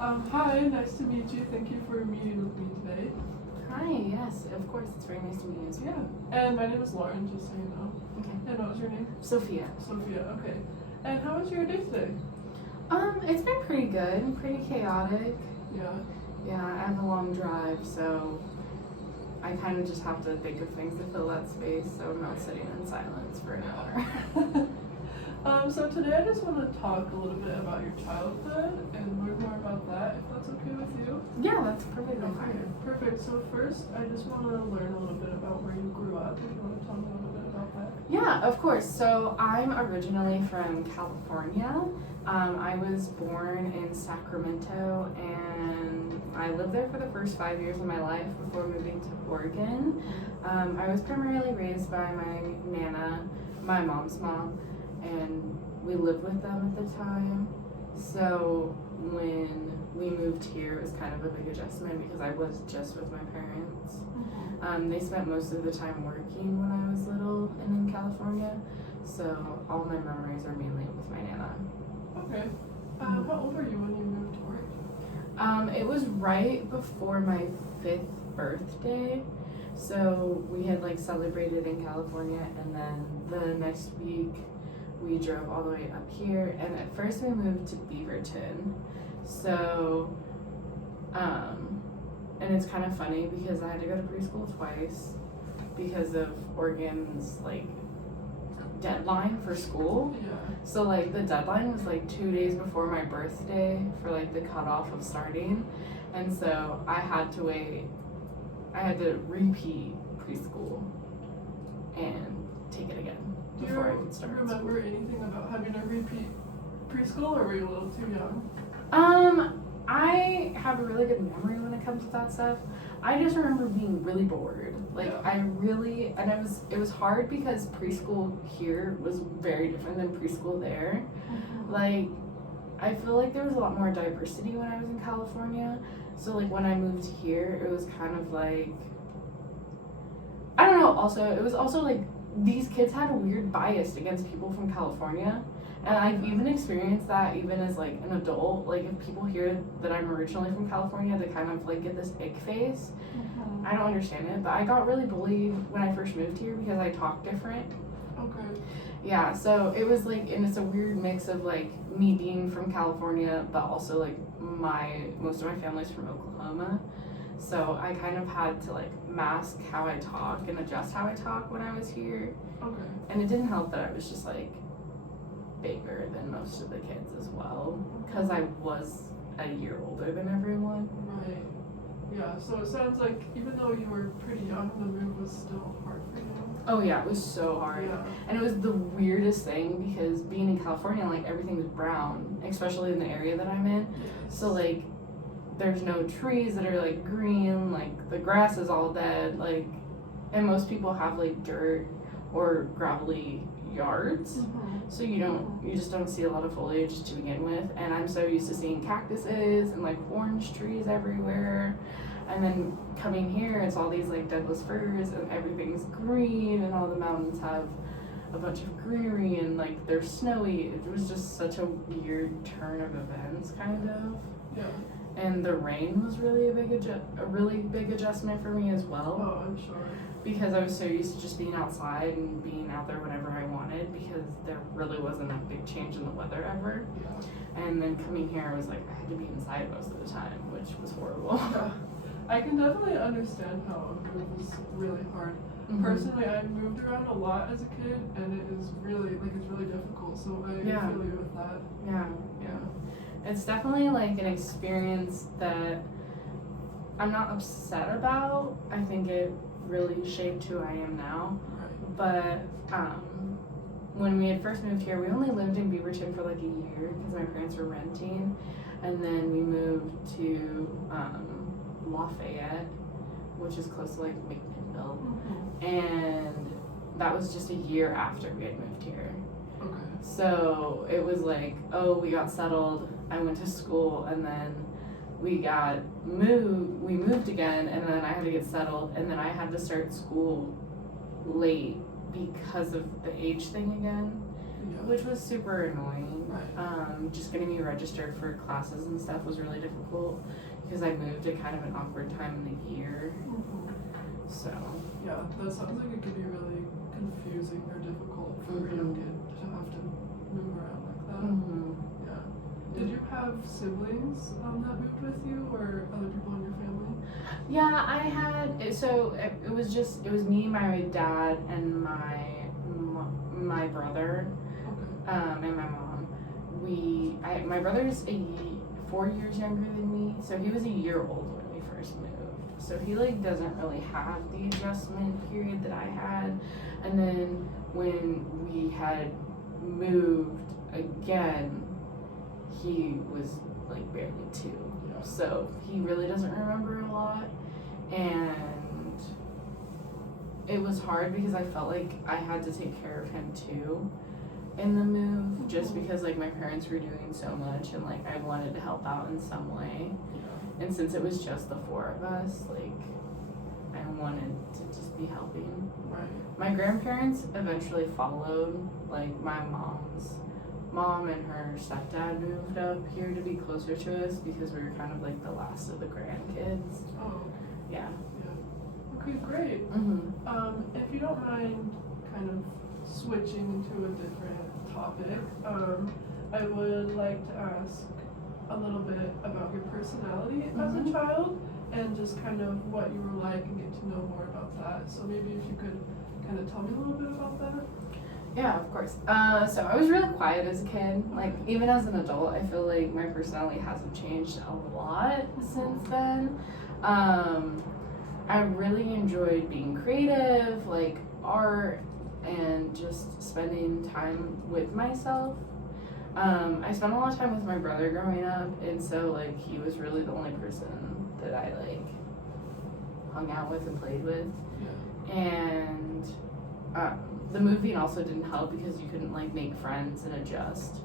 Hi, nice to meet you. Thank you for meeting with me today. Hi, yes, of course. It's very nice to meet you as well. Yeah, and my name is Lauren, just so you know. Okay. And what was your name? Sophia. Sophia, okay. And how was your day today? It's been pretty good, pretty chaotic. Yeah. Yeah, I have a long drive, so I kind of just have to think of things to fill that space, so I'm not sitting in silence for an hour. So today I just want to talk a little bit about your childhood and learn more about that, if that's okay with you. Yeah, that's perfectly Okay, fine. perfect. So first, I just want to learn a little bit about where you grew up. If you want to tell me a little bit about that. Yeah, of course. So I'm originally from California. I was born in Sacramento and I lived there for the first 5 years of my life before moving to Oregon. I was primarily raised by my Nana, my mom's mom, and we lived with them at the time. So when we moved here, it was kind of a big adjustment because I was just with my parents. They spent most of the time working when I was little and in California, so all my memories are mainly with my Nana. Okay. How old were you when you moved to Oregon? It was right before my 5th birthday, so we had celebrated in California, and then the next week we drove all the way up here, and at first we moved to Beaverton. So, and it's kind of funny because I had to go to preschool twice because of Oregon's deadline for school. Yeah. So the deadline was 2 days before my birthday for the cutoff of starting, and so I had to wait. I had to repeat preschool and take it again before I could start. Do you remember anything about having to repeat preschool, or were you a little too young? I have a really good memory when it comes to that stuff. I just remember being really bored. It was hard because preschool here was very different than preschool there. I feel like there was a lot more diversity when I was in California. So when I moved here, it was kind of I don't know, also, it was also these kids had a weird bias against people from California. And I've even experienced that even as an adult. If people hear that I'm originally from California, they kind of get this ick face. I don't understand it, but I got really bullied when I first moved here because I talk different. Okay. Yeah, so it was and it's a weird mix of me being from California, but also most of my family's from Oklahoma. So I kind of had to mask how I talk and adjust how I talk when I was here. Okay. And it didn't help that I was just bigger than most of the kids as well, because I was a year older than everyone. Right. Yeah, so it sounds like even though you were pretty young, the move was still hard for you. Oh yeah, it was so hard. Yeah. And it was the weirdest thing because being in California, everything was brown, especially in the area that I'm in. Yes. So there's no trees that are green, the grass is all dead, and most people have dirt or gravelly yards. So you just don't see a lot of foliage to begin with, and I'm so used to seeing cactuses and orange trees everywhere, and then coming here it's all these deadless firs and everything's green and all the mountains have a bunch of greenery and they're snowy. It was just such a weird turn of events, kind of. Yeah. And the rain was really a really big adjustment for me as well. Oh, I'm sure. Because I was so used to just being outside and being out there whenever I wanted, because there really wasn't a big change in the weather ever. Yeah. And then coming here, I was I had to be inside most of the time, which was horrible. Yeah. I can definitely understand how a move is really hard. Mm-hmm. Personally, I moved around a lot as a kid, and it is really it's really difficult. So I feel you with that. Yeah. It's definitely an experience that I'm not upset about. I think it really shaped who I am now. Right. But when we had first moved here, we only lived in Beaverton for a year because my parents were renting, and then we moved to Lafayette, which is close to McMinnville, and that was just a year after we had moved here. Okay. So it was we got settled, I went to school, and then we moved again, and then I had to get settled, and then I had to start school late because of the age thing again. Yeah. which was super annoying. Right. Just getting me registered for classes and stuff was really difficult because I moved at kind of an awkward time in the year. So Yeah, that sounds like it could be really confusing or difficult for a young kid to have to move around like that. Yeah. Did you have siblings that moved with you, or other people in your family? yeah, I had so it was me, my dad, and my brother, Okay. and my mom. My brother's 4 years younger than me, so he was a year old when we first moved. So he like doesn't really have the adjustment period that I had. And then when we had moved again, he was like barely 2. Yeah. So he really doesn't remember a lot. And it was hard because I felt like I had to take care of him too in the move, just because like my parents were doing so much and like I wanted to help out in some way. Yeah. And since it was just the 4 of us, like I wanted to just be helping. Right. My grandparents eventually followed. Like my mom's mom and her stepdad moved up here to be closer to us because we were kind of like the last of the grandkids. Oh. Yeah. Yeah. Okay, great. If you don't mind kind of switching to a different topic, I would like to ask a little bit about your personality as a child and just kind of what you were like and get to know more about that. So maybe if you could kind of tell me a little bit about that. Yeah, of course. So I was really quiet as a kid. Like even as an adult, I feel like my personality hasn't changed a lot since then. I really enjoyed being creative, like art, and just spending time with myself. I spent a lot of time with my brother growing up, and so like he was really the only person that I like hung out with and played with. Yeah. And the moving also didn't help because you couldn't like make friends and adjust.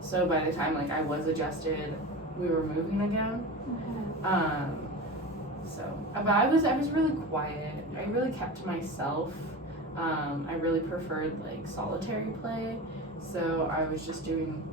So by the time like I was adjusted, we were moving again. But I was really quiet. I really kept to myself. I really preferred like solitary play, so I was just doing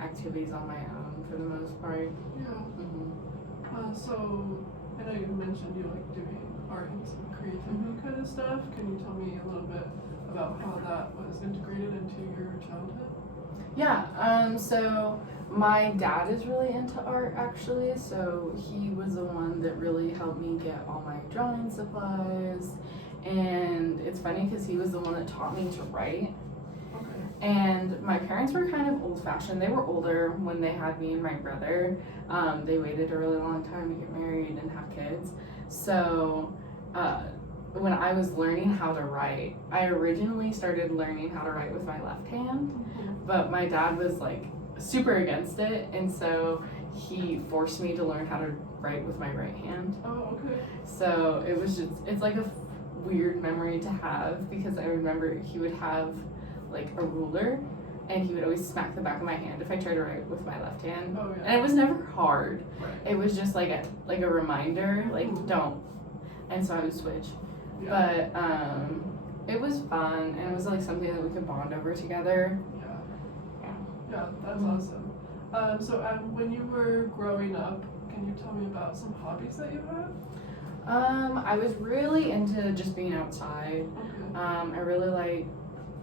activities on my own for the most part. Yeah. So I know you mentioned you like doing art and some creativity kind of stuff. Can you tell me a little bit about how that was integrated into your childhood? Yeah. So my dad is really into art actually, so he was the one that really helped me get all my drawing supplies. And it's funny because he was the one that taught me to write. Okay. And my parents were kind of old-fashioned. They were older when they had me and my brother. They waited a really long time to get married and have kids. So when I was learning how to write, I originally started learning how to write with my left hand, but my dad was like super against it, and so he forced me to learn how to write with my right hand. Oh, okay. So it was just, it's like a weird memory to have because I remember he would have like a ruler and he would always smack the back of my hand if I tried to write with my left hand. Oh, yeah. And it was never hard. Right. It was just like a reminder, like don't. And so I would switch. Yeah. But it was fun and it was like something that we could bond over together. Yeah, that's awesome. So when you were growing up, can you tell me about some hobbies that you had? I was really into just being outside. Okay. I really like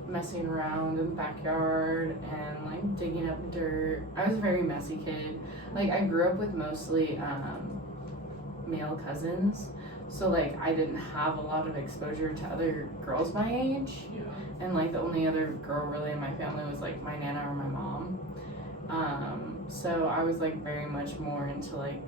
messing around in the backyard and like digging up dirt. I was a very messy kid. Like I grew up with mostly male cousins, so like I didn't have a lot of exposure to other girls my age. Yeah. And like the only other girl really in my family was like my nana or my mom. So I was like very much more into like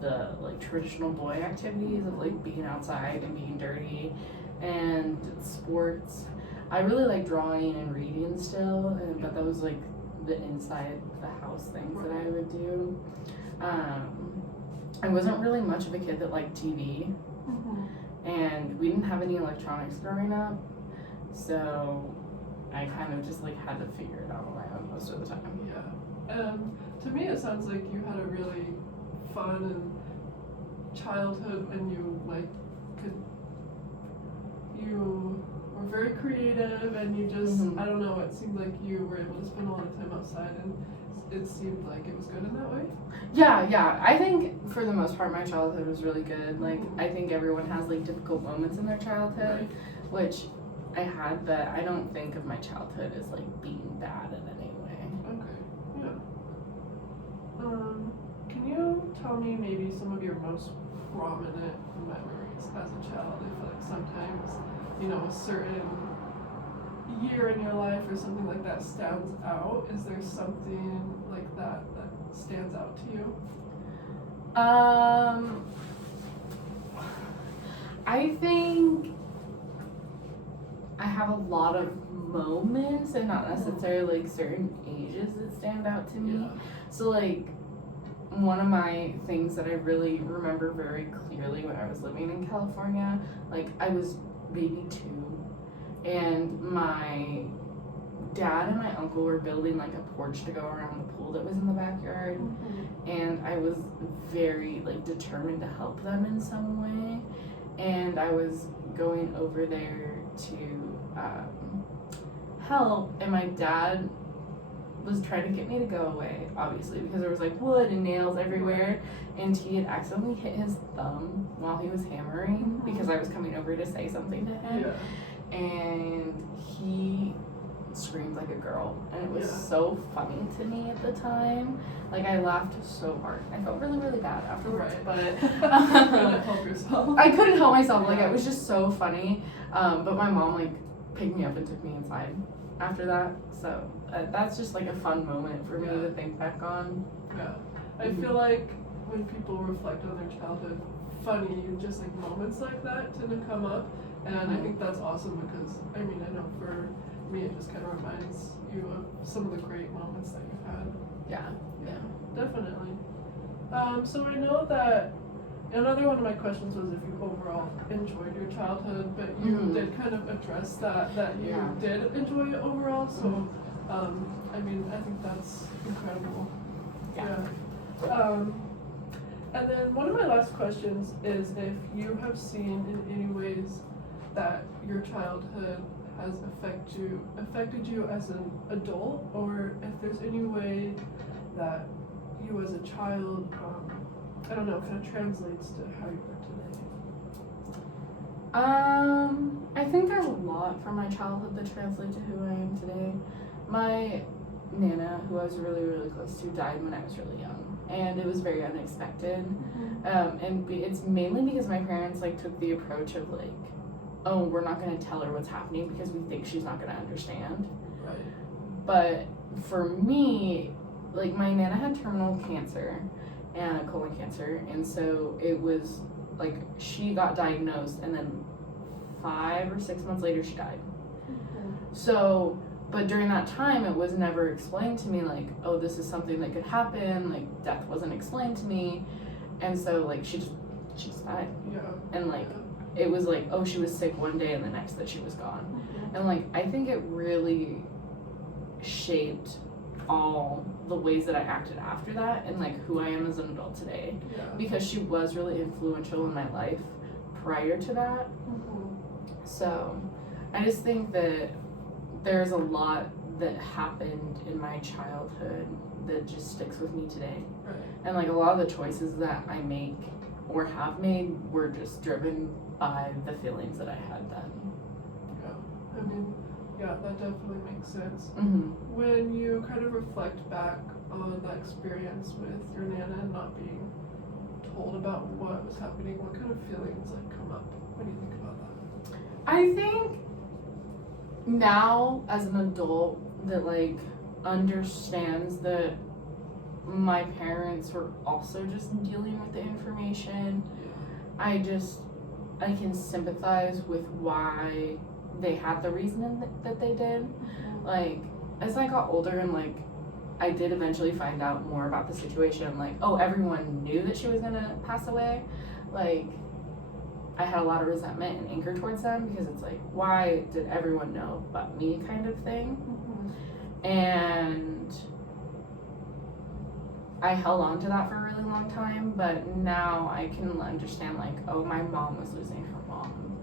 the like traditional boy activities of like being outside and being dirty and sports. I really like drawing and reading still, but that was like the inside the house things that I would do. I wasn't really much of a kid that liked TV, and we didn't have any electronics growing up, so I kind of just like had to figure it out on my own most of the time. Yeah. To me, it sounds like you had a really fun and childhood when you like you were were very creative and you just, Mhm. I don't know, it seemed like you were able to spend a lot of time outside and it seemed like it was good in that way. Yeah. I think for the most part my childhood was really good. Like, I think everyone has like difficult moments in their childhood, which I had, but I don't think of my childhood as like being bad in any way. Okay, yeah. Can you tell me maybe some of your most prominent memories as a child? I feel like sometimes, you know, a certain year in your life or something like that stands out. Is there something like that that stands out to you? I think I have a lot of moments and not necessarily like certain ages that stand out to me. So like one of my things that I really remember very clearly when I was living in California, like I was maybe 2 and my dad and my uncle were building like a porch to go around the pool that was in the backyard, and I was very like determined to help them in some way, and I was going over there to help, and my dad was trying to get me to go away, obviously, because there was like wood and nails everywhere, and he had accidentally hit his thumb while he was hammering because I was coming over to say something to him, and he screamed like a girl, and it was so funny to me at the time. Like, I laughed so hard. I felt really, really bad afterwards, but couldn't help yourself. I couldn't help myself. Like, it was just so funny. But my mom like picked me up and took me inside after that. So that's just like a fun moment for me to think back on. Yeah, I feel like when people reflect on their childhood, funny just like moments like that tend to come up, and I think that's awesome because I mean I know for me it just kind of reminds you of some of the great moments that you've had. Yeah. Definitely. So I know that another one of my questions was if you overall enjoyed your childhood, but you did kind of address that you did enjoy it overall. So I mean I think that's incredible. And then one of my last questions is if you have seen in any ways that your childhood has affected you as an adult, or if there's any way that you as a child, I don't know, kind of translates to how you are today. I think there's a lot from my childhood that translate to who I am today. My Nana, who I was really, really close to, died when I was really young, and it was very unexpected. And it's mainly because my parents like took the approach of like, oh, we're not going to tell her what's happening because we think she's not going to understand. But for me, like my Nana had terminal cancer and colon cancer, and so it was like she got diagnosed and then 5 or 6 months later she died. So, but during that time it was never explained to me like, oh, this is something that could happen, like death wasn't explained to me, and so like she just died. And like it was like, oh, she was sick one day and the next that she was gone. And like I think it really shaped all the ways that I acted after that and like who I am as an adult today, because she was really influential in my life prior to that. So I just think that there's a lot that happened in my childhood that just sticks with me today. And like a lot of the choices that I make or have made were just driven by the feelings that I had then. I mean, that definitely makes sense. When you kind of reflect back on that experience with your Nana and not being told about what was happening, what kind of feelings like come up? What do you think about that? I think now as an adult that like understands that my parents were also just dealing with the information, I can sympathize with why they had the reasoning that they did. Like as I got older and like I did eventually find out more about the situation, like, oh, everyone knew that she was gonna pass away, like I had a lot of resentment and anger towards them because it's like, why did everyone know but me kind of thing. And I held on to that for a really long time, but now I can understand like, oh, my mom was losing her mom.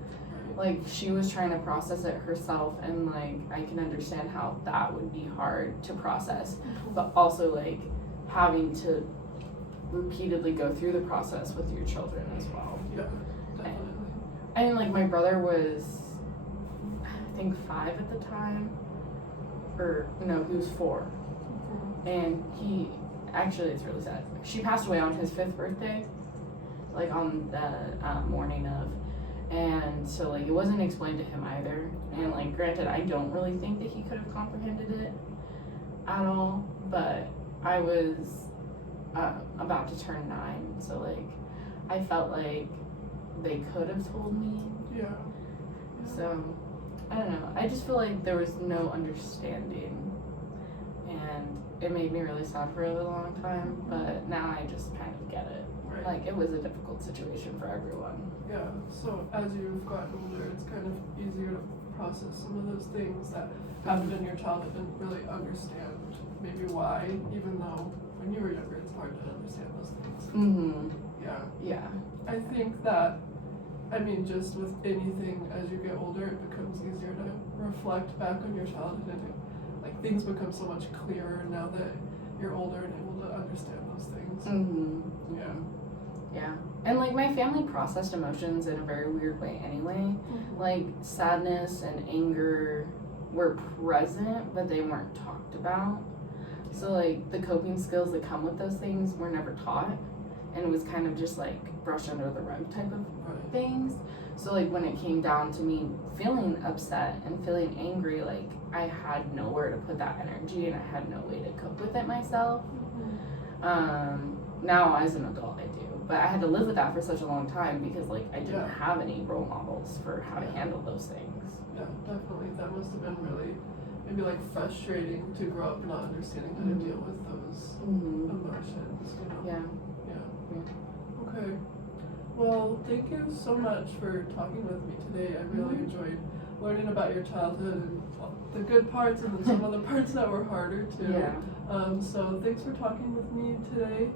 like she was trying to process it herself, and like I can understand how that would be hard to process, but also like having to repeatedly go through the process with your children as well. Yeah, definitely. And like my brother was, I think 5 at the time, or no, he was 4, and he actually, it's really sad. She passed away on his 5th birthday, like on the morning of, and so like it wasn't explained to him either. And like granted, I don't really think that he could have comprehended it at all, but I was about to turn 9, so like I felt like they could have told me. Yeah. So I don't know. I just feel like there was no understanding, and it made me really sad for a really long time. But now I just kind of get it. Right. Like it was a difficult situation for everyone. Yeah, so as you've gotten older, it's kind of easier to process some of those things that happened in your childhood and really understand maybe why, even though when you were younger, it's hard to understand those things. Mm-hmm. Yeah. Yeah. I think that, I mean, just with anything, as you get older, it becomes easier to reflect back on your childhood, and like things become so much clearer now that you're older and able to understand those things. Mm-hmm. Yeah. Yeah. And like my family processed emotions in a very weird way anyway. Like sadness and anger were present, but they weren't talked about. So like the coping skills that come with those things were never taught, and it was kind of just like brushed under the rug type of Right. things. So like when it came down to me feeling upset and feeling angry, like I had nowhere to put that energy, and I had no way to cope with it myself. Now as an adult I do, but I had to live with that for such a long time because like I didn't Yeah. have any role models for how to handle those things. Yeah, definitely. That must have been really, maybe like frustrating to grow up not understanding how to Mhm. deal with those Mm-hmm. emotions, you know? Yeah. Okay. Well, thank you so much for talking with me today. I really Mhm. enjoyed learning about your childhood and the good parts and then some of the parts that were harder too. Yeah. So thanks for talking with me today.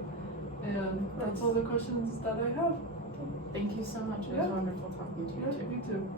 And that's all the questions that I have. Thank you so much. It was Yeah. wonderful talking to you Yeah, too. you too.